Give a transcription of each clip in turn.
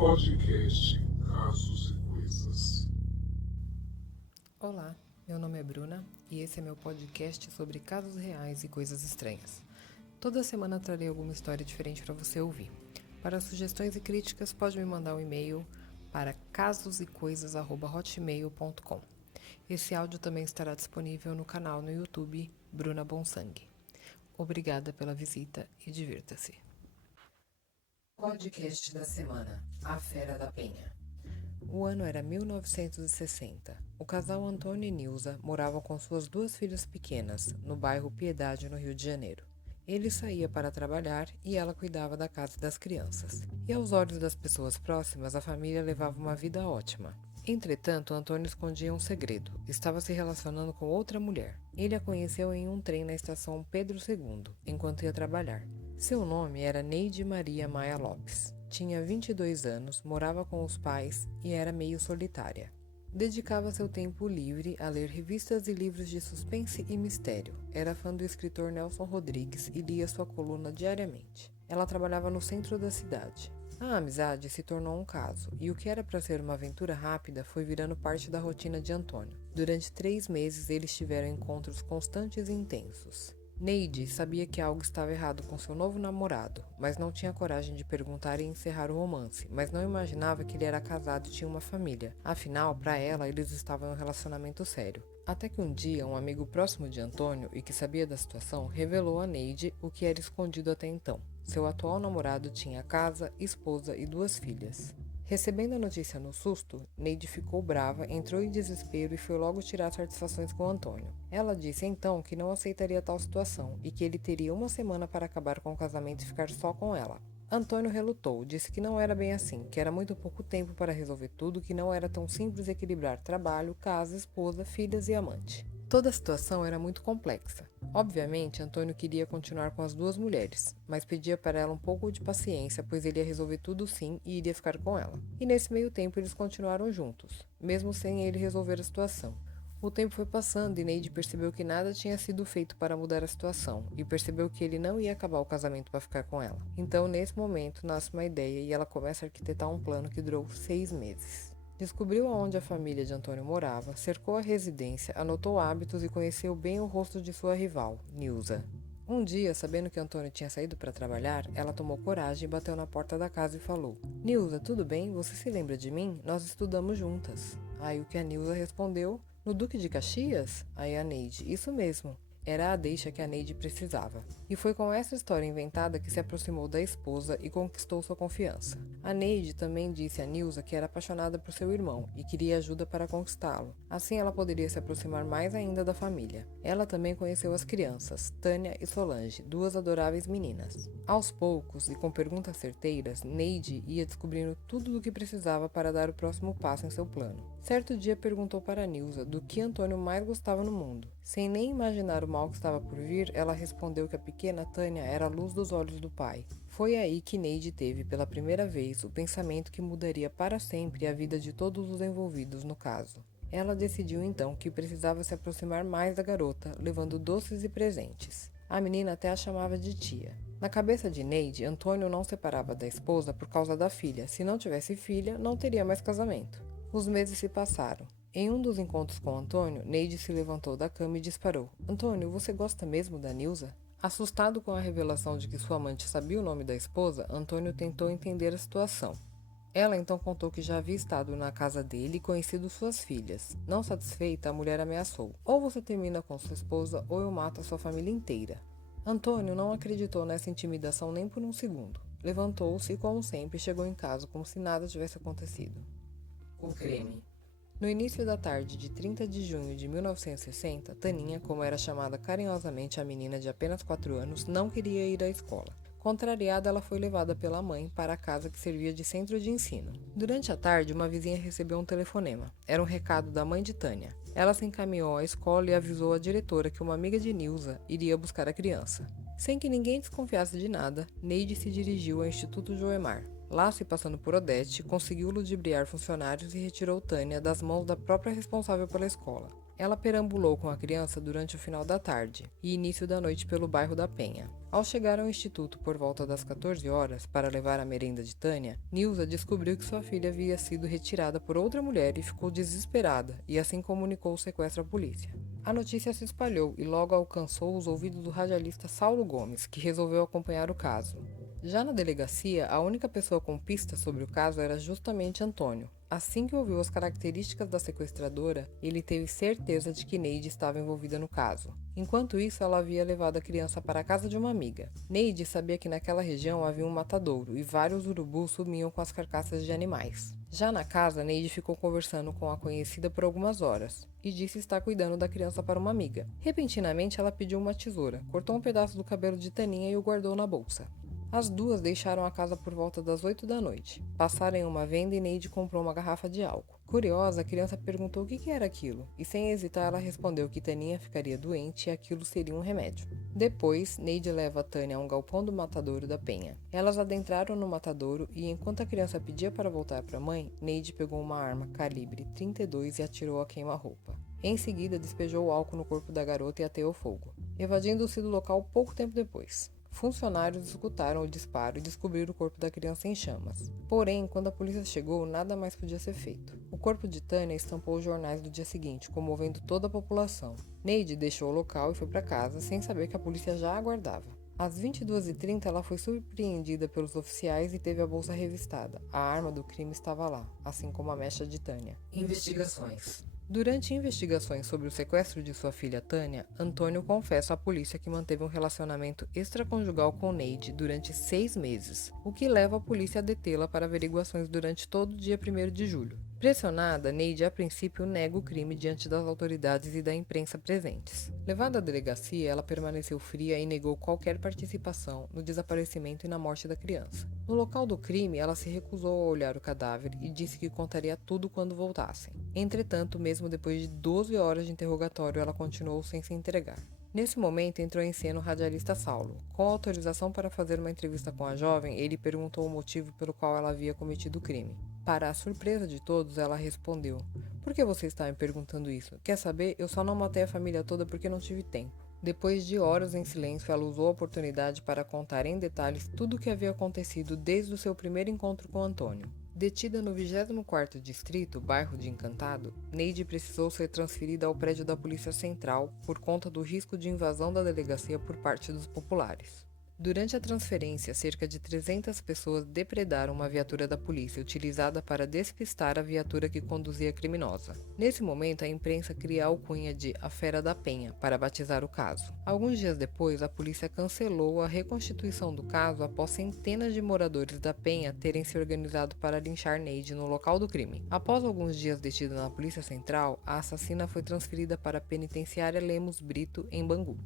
Podcast Casos e Coisas. Olá, meu nome é Bruna e esse é meu podcast sobre casos reais e coisas estranhas. Toda semana trarei alguma história diferente para você ouvir. Para sugestões e críticas, pode me mandar um e-mail para casosecoisas@hotmail.com. Esse áudio também estará disponível no canal no YouTube Bruna Bonsangue. Obrigada pela visita e divirta-se. Podcast da semana: A Fera da Penha. O ano era 1960. O casal Antônio e Nilza moravam com suas duas filhas pequenas, no bairro Piedade, no Rio de Janeiro. Ele saía para trabalhar e ela cuidava da casa e das crianças. E aos olhos das pessoas próximas, a família levava uma vida ótima. Entretanto, Antônio escondia um segredo. Estava se relacionando com outra mulher. Ele a conheceu em um trem na estação Pedro II, enquanto ia trabalhar. Seu nome era Neide Maria Maia Lopes. Tinha 22 anos, morava com os pais e era meio solitária. Dedicava seu tempo livre a ler revistas e livros de suspense e mistério. Era fã do escritor Nelson Rodrigues e lia sua coluna diariamente. Ela trabalhava no centro da cidade. A amizade se tornou um caso, e o que era para ser uma aventura rápida foi virando parte da rotina de Antônio. Durante 3 meses eles tiveram encontros constantes e intensos. Neide sabia que algo estava errado com seu novo namorado, mas não tinha coragem de perguntar e encerrar o romance, mas não imaginava que ele era casado e tinha uma família. Afinal, para ela, eles estavam em um relacionamento sério. Até que um dia, um amigo próximo de Antônio e que sabia da situação, revelou a Neide o que era escondido até então. Seu atual namorado tinha casa, esposa e 2 filhas. Recebendo a notícia no susto, Neide ficou brava, entrou em desespero e foi logo tirar satisfações com Antônio. Ela disse então que não aceitaria tal situação e que ele teria uma semana para acabar com o casamento e ficar só com ela. Antônio relutou, disse que não era bem assim, que era muito pouco tempo para resolver tudo, que não era tão simples equilibrar trabalho, casa, esposa, filhas e amante. Toda a situação era muito complexa. Obviamente, Antônio queria continuar com as 2 mulheres, mas pedia para ela um pouco de paciência, pois ele ia resolver tudo sim e iria ficar com ela. E nesse meio tempo eles continuaram juntos, mesmo sem ele resolver a situação. O tempo foi passando e Neide percebeu que nada tinha sido feito para mudar a situação e percebeu que ele não ia acabar o casamento para ficar com ela. Então, nesse momento, nasce uma ideia e ela começa a arquitetar um plano que durou 6 meses. Descobriu aonde a família de Antônio morava, cercou a residência, anotou hábitos e conheceu bem o rosto de sua rival, Nilza. Um dia, sabendo que Antônio tinha saído para trabalhar, ela tomou coragem e bateu na porta da casa e falou: Nilza, tudo bem? Você se lembra de mim? Nós estudamos juntas. Aí o que a Nilza respondeu: No Duque de Caxias? Aí a Neide: Isso mesmo. Era a deixa que a Neide precisava. E foi com essa história inventada que se aproximou da esposa e conquistou sua confiança. A Neide também disse a Nilza que era apaixonada por seu irmão e queria ajuda para conquistá-lo. Assim ela poderia se aproximar mais ainda da família. Ela também conheceu as crianças, Tânia e Solange, 2 adoráveis meninas. Aos poucos, e com perguntas certeiras, Neide ia descobrindo tudo o que precisava para dar o próximo passo em seu plano. Certo dia perguntou para Nilza do que Antônio mais gostava no mundo. Sem nem imaginar o mal que estava por vir, ela respondeu que a pequena Tânia era a luz dos olhos do pai. Foi aí que Neide teve, pela primeira vez, o pensamento que mudaria para sempre a vida de todos os envolvidos no caso. Ela decidiu então que precisava se aproximar mais da garota, levando doces e presentes. A menina até a chamava de tia. Na cabeça de Neide, Antônio não separava da esposa por causa da filha. Se não tivesse filha, não teria mais casamento. Os meses se passaram. Em um dos encontros com Antônio, Neide se levantou da cama e disparou: Antônio, você gosta mesmo da Nilza? Assustado com a revelação de que sua amante sabia o nome da esposa, Antônio tentou entender a situação. Ela então contou que já havia estado na casa dele e conhecido suas filhas. Não satisfeita, a mulher ameaçou: Ou você termina com sua esposa ou eu mato a sua família inteira. Antônio não acreditou nessa intimidação nem por um segundo. Levantou-se e, como sempre, chegou em casa como se nada tivesse acontecido. O crime. No início da tarde de 30 de junho de 1960, Taninha, como era chamada carinhosamente a menina de apenas 4 anos, não queria ir à escola. Contrariada, ela foi levada pela mãe para a casa que servia de centro de ensino. Durante a tarde, uma vizinha recebeu um telefonema. Era um recado da mãe de Tânia. Ela se encaminhou à escola e avisou a diretora que uma amiga de Nilza iria buscar a criança. Sem que ninguém desconfiasse de nada, Neide se dirigiu ao Instituto Joemar. Lá, se passando por Odete, conseguiu ludibriar funcionários e retirou Tânia das mãos da própria responsável pela escola. Ela perambulou com a criança durante o final da tarde e início da noite pelo bairro da Penha. Ao chegar ao instituto por volta das 14 horas para levar a merenda de Tânia, Nilza descobriu que sua filha havia sido retirada por outra mulher e ficou desesperada, e assim comunicou o sequestro à polícia. A notícia se espalhou e logo alcançou os ouvidos do radialista Saulo Gomes, que resolveu acompanhar o caso. Já na delegacia, a única pessoa com pistas sobre o caso era justamente Antônio. Assim que ouviu as características da sequestradora, ele teve certeza de que Neide estava envolvida no caso. Enquanto isso, ela havia levado a criança para a casa de uma amiga. Neide sabia que naquela região havia um matadouro e vários urubus sumiam com as carcaças de animais. Já na casa, Neide ficou conversando com a conhecida por algumas horas e disse estar cuidando da criança para uma amiga. Repentinamente, ela pediu uma tesoura, cortou um pedaço do cabelo de Taninha e o guardou na bolsa. As duas deixaram a casa por volta das 8 da noite. Passaram em uma venda e Neide comprou uma garrafa de álcool. Curiosa, a criança perguntou o que era aquilo, e sem hesitar ela respondeu que Taninha ficaria doente e aquilo seria um remédio. Depois, Neide leva a Tânia a um galpão do matadouro da Penha. Elas adentraram no matadouro e enquanto a criança pedia para voltar para a mãe, Neide pegou uma arma calibre 32 e atirou a queima-roupa. Em seguida, despejou o álcool no corpo da garota e ateou fogo, evadindo-se do local pouco tempo depois. Funcionários escutaram o disparo e descobriram o corpo da criança em chamas. Porém, quando a polícia chegou, nada mais podia ser feito. O corpo de Tânia estampou os jornais do dia seguinte, comovendo toda a população. Neide deixou o local e foi para casa, sem saber que a polícia já a aguardava. Às 22h30, ela foi surpreendida pelos oficiais e teve a bolsa revistada. A arma do crime estava lá, assim como a mecha de Tânia. Investigações. Durante investigações sobre o sequestro de sua filha Tânia, Antônio confessa à polícia que manteve um relacionamento extraconjugal com Neide durante 6 meses, o que leva a polícia a detê-la para averiguações durante todo o dia 1º de julho. Pressionada, Neide a princípio nega o crime diante das autoridades e da imprensa presentes. Levada à delegacia, ela permaneceu fria e negou qualquer participação no desaparecimento e na morte da criança. No local do crime, ela se recusou a olhar o cadáver e disse que contaria tudo quando voltassem. Entretanto, mesmo depois de 12 horas de interrogatório, ela continuou sem se entregar. Nesse momento, entrou em cena o radialista Saulo. Com autorização para fazer uma entrevista com a jovem, ele perguntou o motivo pelo qual ela havia cometido o crime. Para a surpresa de todos, ela respondeu: "Por que você está me perguntando isso? Quer saber? Eu só não matei a família toda porque não tive tempo." Depois de horas em silêncio, ela usou a oportunidade para contar em detalhes tudo o que havia acontecido desde o seu primeiro encontro com Antônio. Detida no 24º distrito, bairro de Encantado, Neide precisou ser transferida ao prédio da Polícia Central por conta do risco de invasão da delegacia por parte dos populares. Durante a transferência, cerca de 300 pessoas depredaram uma viatura da polícia utilizada para despistar a viatura que conduzia a criminosa. Nesse momento, a imprensa cria a alcunha de "A Fera da Penha" para batizar o caso. Alguns dias depois, a polícia cancelou a reconstituição do caso após centenas de moradores da Penha terem se organizado para linchar Neide no local do crime. Após alguns dias detida na Polícia Central, a assassina foi transferida para a penitenciária Lemos Brito, em Bangu.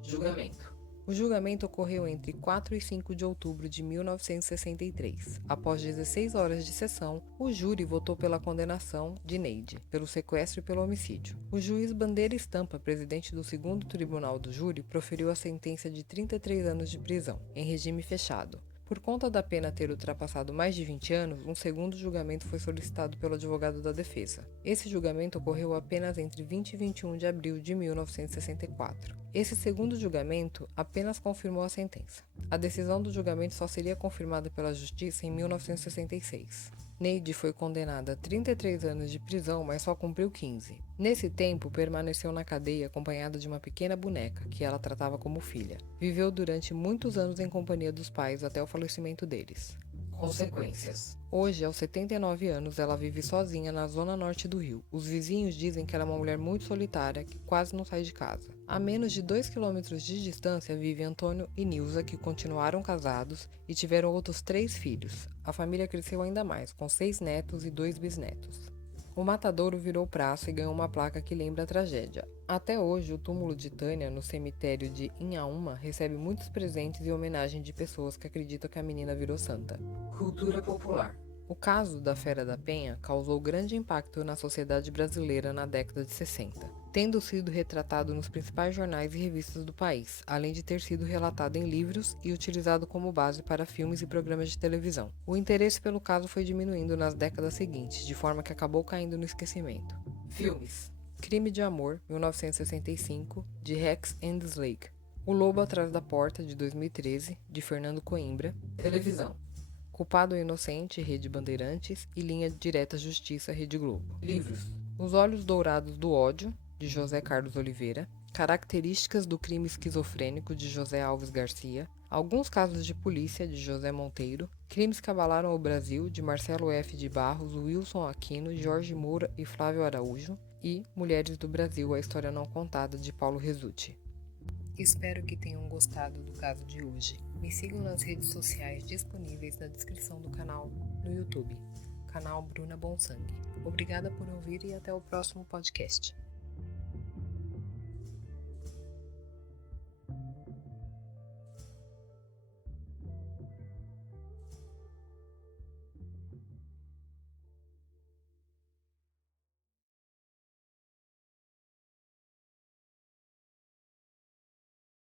Julgamento. O julgamento ocorreu entre 4 e 5 de outubro de 1963. Após 16 horas de sessão, o júri votou pela condenação de Neide, pelo sequestro e pelo homicídio. O juiz Bandeira Estampa, presidente do 2º Tribunal do Júri, proferiu a sentença de 33 anos de prisão, em regime fechado. Por conta da pena ter ultrapassado mais de 20 anos, um segundo julgamento foi solicitado pelo advogado da defesa. Esse julgamento ocorreu apenas entre 20 e 21 de abril de 1964. Esse segundo julgamento apenas confirmou a sentença. A decisão do julgamento só seria confirmada pela Justiça em 1966. Neide foi condenada a 33 anos de prisão, mas só cumpriu 15. Nesse tempo, permaneceu na cadeia acompanhada de uma pequena boneca, que ela tratava como filha. Viveu durante muitos anos em companhia dos pais até o falecimento deles. Consequências. Hoje, aos 79 anos, ela vive sozinha na zona norte do Rio. Os vizinhos dizem que ela é uma mulher muito solitária, que quase não sai de casa. A menos de 2 quilômetros de distância vive Antônio e Nilza, que continuaram casados e tiveram outros 3 filhos. A família cresceu ainda mais, com 6 netos e 2 bisnetos. O matadouro virou praça e ganhou uma placa que lembra a tragédia. Até hoje, o túmulo de Tânia, no cemitério de Inhaúma, recebe muitos presentes e homenagem de pessoas que acreditam que a menina virou santa. Cultura popular. O caso da Fera da Penha causou grande impacto na sociedade brasileira na década de 60, tendo sido retratado nos principais jornais e revistas do país, além de ter sido relatado em livros e utilizado como base para filmes e programas de televisão. O interesse pelo caso foi diminuindo nas décadas seguintes, de forma que acabou caindo no esquecimento. Filmes. Crime de Amor, 1965, de Rex Enslake. O Lobo Atrás da Porta, de 2013, de Fernando Coimbra. Televisão. Culpado ou Inocente, Rede Bandeirantes e Linha Direta Justiça, Rede Globo. Livros. Os Olhos Dourados do Ódio, de José Carlos Oliveira. Características do Crime Esquizofrênico, de José Alves Garcia. Alguns Casos de Polícia, de José Monteiro. Crimes que Abalaram o Brasil, de Marcelo F. de Barros, Wilson Aquino, Jorge Moura e Flávio Araújo. E Mulheres do Brasil, a História Não Contada, de Paulo Resutti. Espero que tenham gostado do caso de hoje. Me sigam nas redes sociais disponíveis na descrição do canal no YouTube, canal Bruna Bonsangue. Obrigada por ouvir e até o próximo podcast.